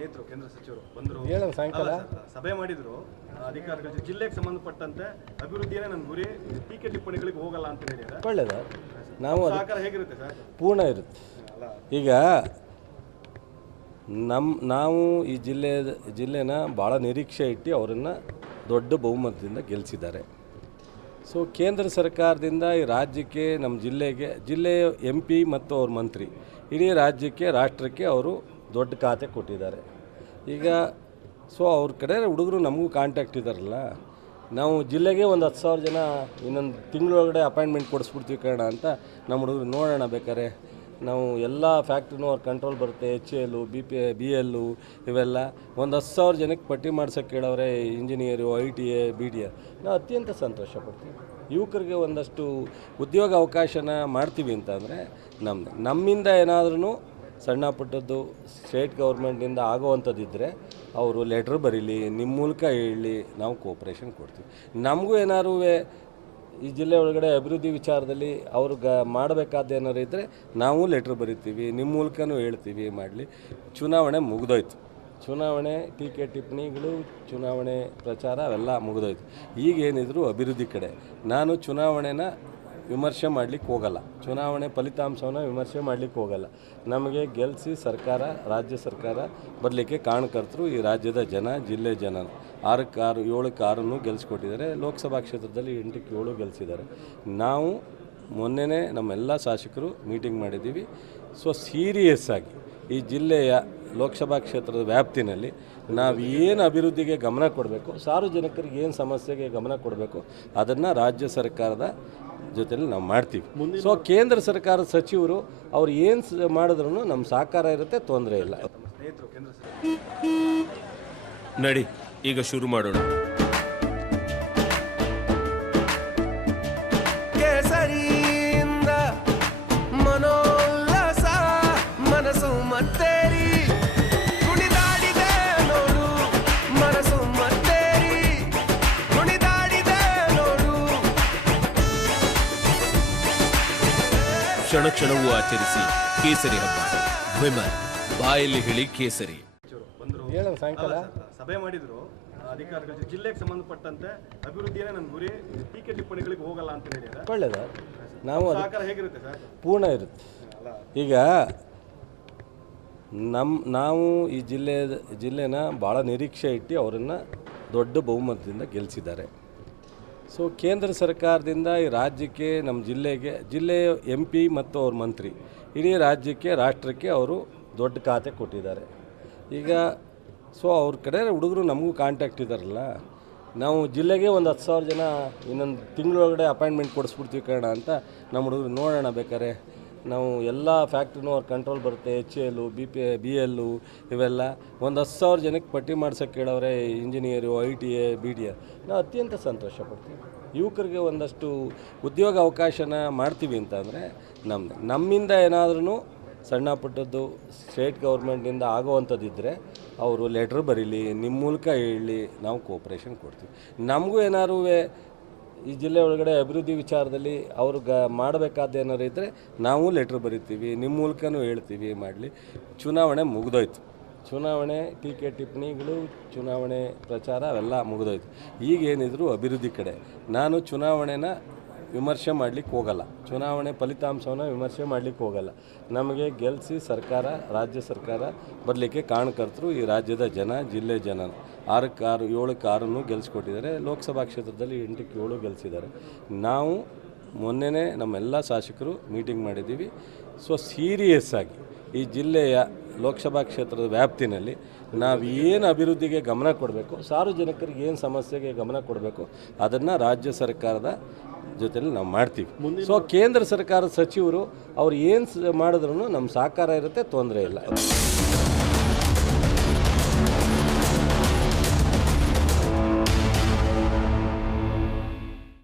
ಸ್ನೇಹಿತರು ಕೇಂದ್ರ ಸಚಿವರು ಬಂದರು ಹೇಳೋದು ಸಾಯಂಕಾಲ ಸಭೆ ಮಾಡಿದ್ರು ಅಧಿಕಾರಿಗಳು ಜಿಲ್ಲೆಗೆ ಸಂಬಂಧಪಟ್ಟಂತೆ ಅಭಿವೃದ್ಧಿಯೇ ನನ್ನ ಗುರಿ ಟೀಕೆ ಟಿಪ್ಪಣಿಗಳಿಗೆ ಹೋಗಲ್ಲ ಅಂತ ಹೇಳಿದ್ದಾರೆ. ಒಳ್ಳೆಯದು, ನಾವು ಸಹಕಾರ ಹೇಗಿರುತ್ತೆ ಸರ್? ಪೂರ್ಣ ಇರುತ್ತೆ. ಈಗ ನಾವು ಈ ಜಿಲ್ಲೆನ ಭಾಳ ನಿರೀಕ್ಷೆ ಇಟ್ಟು ಅವರನ್ನು ದೊಡ್ಡ ಬಹುಮತದಿಂದ ಗೆಲ್ಲಿಸಿದ್ದಾರೆ. ಸೊ ಕೇಂದ್ರ ಸರ್ಕಾರದಿಂದ ಈ ರಾಜ್ಯಕ್ಕೆ ನಮ್ಮ ಜಿಲ್ಲೆಯ MP ಮತ್ತು ಅವ್ರ ಮಂತ್ರಿ ಇಡೀ ರಾಜ್ಯಕ್ಕೆ ರಾಷ್ಟ್ರಕ್ಕೆ ಅವರು ದೊಡ್ಡ ಖಾತೆ ಕೊಟ್ಟಿದ್ದಾರೆ. ಈಗ ಸೊ ಅವ್ರ ಕಡೆ ಹುಡುಗರು ನಮಗೂ ಕಾಂಟ್ಯಾಕ್ಟ್ ಇದ್ದಾರಲ್ಲ, ನಾವು ಜಿಲ್ಲೆಗೆ ಒಂದು 10,000 ಜನ ಇನ್ನೊಂದು ತಿಂಗಳೊಳಗಡೆ ಅಪಾಯಿಂಟ್ಮೆಂಟ್ ಕೊಡಿಸ್ಬಿಡ್ತೀವಿ ಕಣ ಅಂತ ನಮ್ಮ ಹುಡುಗರು ನೋಡೋಣ. ಬೇಕಾರೆ ನಾವು ಎಲ್ಲ ಫ್ಯಾಕ್ಟ್ರಿನೂ ಅವ್ರ ಕಂಟ್ರೋಲ್ ಬರುತ್ತೆ. HAL BL ಇವೆಲ್ಲ ಒಂದು 10,000 ಜನಕ್ಕೆ ಪಟ್ಟಿ ಮಾಡ್ಸೋಕ್ಕೆ ಕೇಳೋರೆ. ಇಂಜಿನಿಯರು ITA BDA ನಾವು ಅತ್ಯಂತ ಸಂತೋಷ ಪಡ್ತೀವಿ. ಯುವಕರಿಗೆ ಒಂದಷ್ಟು ಉದ್ಯೋಗ ಅವಕಾಶನ ಮಾಡ್ತೀವಿ ಅಂತಂದರೆ ನಮ್ಮಿಂದ ಏನಾದ್ರೂ ಸಣ್ಣ ಪುಟ್ಟದ್ದು ಸ್ಟೇಟ್ ಗೌರ್ಮೆಂಟಿಂದ ಆಗೋವಂಥದ್ದಿದ್ದರೆ ಅವರು ಲೆಟ್ರ್ ಬರೀಲಿ, ನಿಮ್ಮ ಮೂಲಕ ಹೇಳಿ, ನಾವು ಕೋಪ್ರೇಷನ್ ಕೊಡ್ತೀವಿ. ನಮಗೂ ಏನಾದ್ರು ಈ ಜಿಲ್ಲೆ ಒಳಗಡೆ ಅಭಿವೃದ್ಧಿ ವಿಚಾರದಲ್ಲಿ ಅವ್ರಿಗೆ ಮಾಡಬೇಕಾದ ಏನಾರು ಇದ್ದರೆ ನಾವು ಲೆಟ್ರ್ ಬರಿತೀವಿ, ನಿಮ್ಮ ಮೂಲಕನೂ ಹೇಳ್ತೀವಿ ಮಾಡಲಿ. ಚುನಾವಣೆ ಮುಗಿದೋಯ್ತು. ಚುನಾವಣೆ ಟೀಕೆ ಟಿಪ್ಪಣಿಗಳು, ಚುನಾವಣೆ ಪ್ರಚಾರ ಅವೆಲ್ಲ ಮುಗಿದೋಯ್ತು. ಈಗೇನಿದ್ರು ಅಭಿವೃದ್ಧಿ ಕಡೆ. ನಾನು ಚುನಾವಣೆನ ವಿಮರ್ಶೆ ಮಾಡಲಿಕ್ಕೆ ಹೋಗಲ್ಲ, ಚುನಾವಣೆ ಫಲಿತಾಂಶವನ್ನು ವಿಮರ್ಶೆ ಮಾಡಲಿಕ್ಕೆ ಹೋಗಲ್ಲ. ನಮಗೆ ಗೆಲ್ಲಿಸಿ ರಾಜ್ಯ ಸರ್ಕಾರ ಬರಲಿಕ್ಕೆ ಕಾರಣಕರ್ತರು ಈ ರಾಜ್ಯದ ಜನ, ಜಿಲ್ಲೆ ಜನ. 6ಕ್ಕೆ 6, 7ಕ್ಕೆ 6 ಗೆಲ್ಲಿಸ್ಕೊಟ್ಟಿದ್ದಾರೆ. ಲೋಕಸಭಾ ಕ್ಷೇತ್ರದಲ್ಲಿ 8ಕ್ಕೆ 7 ಗೆಲ್ಲಿಸಿದ್ದಾರೆ. ನಾವು ಮೊನ್ನೆನೇ ನಮ್ಮೆಲ್ಲ ಶಾಸಕರು ಮೀಟಿಂಗ್ ಮಾಡಿದ್ದೀವಿ. ಸೊ ಸೀರಿಯಸ್ ಆಗಿ ಈ ಜಿಲ್ಲೆಯ ಲೋಕಸಭಾ ಕ್ಷೇತ್ರದ ವ್ಯಾಪ್ತಿನಲ್ಲಿ ನಾವು ಏನು ಅಭಿವೃದ್ಧಿಗೆ ಗಮನ ಕೊಡಬೇಕು, ಸಾರ್ವಜನಿಕರಿಗೆ ಏನು ಸಮಸ್ಯೆಗೆ ಗಮನ ಕೊಡಬೇಕು, ಅದನ್ನು ರಾಜ್ಯ ಸರ್ಕಾರದ ಜೊತೆಲಿ ನಾವು ಮಾಡ್ತೀವಿ. ಸೊ ಕೇಂದ್ರ ಸರ್ಕಾರದ ಸಚಿವರು ಅವ್ರು ಏನು ಮಾಡಿದ್ರು ನಮ್ಮ ಸಹಕಾರ ಇರುತ್ತೆ, ತೊಂದರೆ ಇಲ್ಲ. ನಡಿ ಈಗ ಶುರು ಮಾಡೋಣ. ಕೇಸರಿಯಿಂದ ಮನೋಲ್ಲಾಸ ಮನಸ್ಸು ಮತ್ತೇರಿ ಕುಣಿದಾಡಿದೆ ನೋಡು, ಮನಸ್ಸು ಮತ್ತೇರಿ ಕುಣಿದಾಡಿದೆ ನೋಡು. ಕ್ಷಣ ಕ್ಷಣವೂ ಆಚರಿಸಿ ಕೇಸರಿ ಹಬ್ಬ. ವಿಮಲ್ ಬಾಯಲ್ಲಿ ಹೇಳಿ ಕೇಸರಿ. ಹೇಳೋದು ಸಾಯಂಕಾಲ ಸಭೆ ಮಾಡಿದ್ರು ಅಧಿಕಾರಿಗಳು ಜಿಲ್ಲೆಗೆ ಸಂಬಂಧಪಟ್ಟಂತೆ ಅಭಿವೃದ್ಧಿಯೇ ನನ್ನ ಗುರಿ ಟೀಕೆ ಟಿಪ್ಪಣಿಗಳಿಗೆ ಹೋಗಲ್ಲ ಅಂತ ಹೇಳಿದ್ದಾರೆ. ಒಳ್ಳೆಯದು, ನಾವು ಸಹಕಾರ ಹೇಗಿರುತ್ತೆ ಸರ್? ಪೂರ್ಣ ಇರುತ್ತೆ. ಈಗ ನಾವು ಈ ಜಿಲ್ಲೆನ ಭಾಳ ನಿರೀಕ್ಷೆ ಇಟ್ಟು ಅವರನ್ನು ದೊಡ್ಡ ಬಹುಮತದಿಂದ ಗೆಲ್ಲಿಸಿದ್ದಾರೆ. ಸೊ ಕೇಂದ್ರ ಸರ್ಕಾರದಿಂದ ಈ ರಾಜ್ಯಕ್ಕೆ ನಮ್ಮ ಜಿಲ್ಲೆಯ MP ಮತ್ತು ಅವ್ರ ಮಂತ್ರಿ ಇಡೀ ರಾಜ್ಯಕ್ಕೆ ರಾಷ್ಟ್ರಕ್ಕೆ ಅವರು ದೊಡ್ಡ ಖಾತೆ ಕೊಟ್ಟಿದ್ದಾರೆ. ಈಗ ಸೊ ಅವ್ರ ಕಡೆ ಹುಡುಗರು ನಮಗೂ ಕಾಂಟ್ಯಾಕ್ಟ್ ಇದ್ದಾರಲ್ಲ, ನಾವು ಜಿಲ್ಲೆಗೆ ಒಂದು 10,000 ಜನ ಇನ್ನೊಂದು ತಿಂಗಳೊಳಗಡೆ ಅಪಾಯಿಂಟ್ಮೆಂಟ್ ಕೊಡಿಸ್ಬಿಡ್ತೀವಿ ಕಣ ಅಂತ ನಮ್ಮ ಹುಡುಗರು ನೋಡೋಣ. ಬೇಕಾರೆ ನಾವು ಎಲ್ಲ ಫ್ಯಾಕ್ಟ್ರಿನೂ ಅವ್ರ ಕಂಟ್ರೋಲ್ ಬರುತ್ತೆ. HAL BL ಇವೆಲ್ಲ ಒಂದು 10,000 ಜನಕ್ಕೆ ಪಟ್ಟಿ ಮಾಡ್ಸೋಕ್ಕೆ ಕೇಳೋರೆ. ಇಂಜಿನಿಯರು ITA BDA ನಾವು ಅತ್ಯಂತ ಸಂತೋಷ ಪಡ್ತೀವಿ. ಯುವಕರಿಗೆ ಒಂದಷ್ಟು ಉದ್ಯೋಗ ಅವಕಾಶನ ಮಾಡ್ತೀವಿ ಅಂತಂದರೆ ನಮ್ಮಿಂದ ಏನಾದ್ರೂ ಸಣ್ಣ ಪುಟ್ಟದ್ದು ಸ್ಟೇಟ್ ಗೌರ್ಮೆಂಟಿಂದ ಆಗೋವಂಥದ್ದಿದ್ದರೆ ಅವರು ಲೆಟ್ರ್ ಬರೀಲಿ, ನಿಮ್ಮ ಮೂಲಕ ಹೇಳಿ, ನಾವು ಕೋಪ್ರೇಷನ್ ಕೊಡ್ತೀವಿ. ನಮಗೂ ಏನಾದ್ರು ಈ ಜಿಲ್ಲೆ ಒಳಗಡೆ ಅಭಿವೃದ್ಧಿ ವಿಚಾರದಲ್ಲಿ ಅವ್ರಿಗೆ ಮಾಡಬೇಕಾದ ಏನಾರು ಇದ್ದರೆ ನಾವು ಲೆಟ್ರ್ ಬರಿತೀವಿ, ನಿಮ್ಮ ಮೂಲಕನೂ ಹೇಳ್ತೀವಿ ಮಾಡಲಿ. ಚುನಾವಣೆ ಮುಗಿದೋಯ್ತು. ಚುನಾವಣೆ ಟೀಕೆ ಟಿಪ್ಪಣಿಗಳು, ಚುನಾವಣೆ ಪ್ರಚಾರ ಅವೆಲ್ಲ ಮುಗಿದೋಯ್ತು. ಈಗೇನಿದ್ರು ಅಭಿವೃದ್ಧಿ ಕಡೆ. ನಾನು ಚುನಾವಣೆನ ವಿಮರ್ಶೆ ಮಾಡಲಿಕ್ಕೆ ಹೋಗಲ್ಲ, ಚುನಾವಣೆ ಫಲಿತಾಂಶವನ್ನು ವಿಮರ್ಶೆ ಮಾಡಲಿಕ್ಕೆ ಹೋಗಲ್ಲ. ನಮಗೆ ಗೆಲ್ಲಿಸಿ ರಾಜ್ಯ ಸರ್ಕಾರ ಬರಲಿಕ್ಕೆ ಕಾರಣಕರ್ತರು ಈ ರಾಜ್ಯದ ಜನ, ಜಿಲ್ಲೆ ಜನ. 6ಕ್ಕೆ 6, 7ಕ್ಕೆ 6 ಗೆಲ್ಲಿಸ್ಕೊಟ್ಟಿದ್ದಾರೆ. ಲೋಕಸಭಾ ಕ್ಷೇತ್ರದಲ್ಲಿ 8ಕ್ಕೆ 7 ಗೆಲ್ಲಿಸಿದ್ದಾರೆ. ನಾವು ಮೊನ್ನೆನೇ ನಮ್ಮೆಲ್ಲ ಶಾಸಕರು ಮೀಟಿಂಗ್ ಮಾಡಿದ್ದೀವಿ. ಸೊ ಸೀರಿಯಸ್ ಆಗಿ ಈ ಜಿಲ್ಲೆಯ ಲೋಕಸಭಾ ಕ್ಷೇತ್ರದ ವ್ಯಾಪ್ತಿನಲ್ಲಿ ನಾವು ಏನು ಅಭಿವೃದ್ಧಿಗೆ ಗಮನ ಕೊಡಬೇಕು, ಸಾರ್ವಜನಿಕರಿಗೆ ಏನು ಸಮಸ್ಯೆಗೆ ಗಮನ ಕೊಡಬೇಕು, ಅದನ್ನು ರಾಜ್ಯ ಸರ್ಕಾರದ ಜೊತೆಲಿ ನಾವು ಮಾಡ್ತೀವಿ. ಸೊ ಕೇಂದ್ರ ಸರ್ಕಾರದ ಸಚಿವರು ಅವ್ರು ಏನು ಮಾಡಿದ್ರು ನಮ್ಮ ಸಹಕಾರ ಇರುತ್ತೆ, ತೊಂದರೆ ಇಲ್ಲ.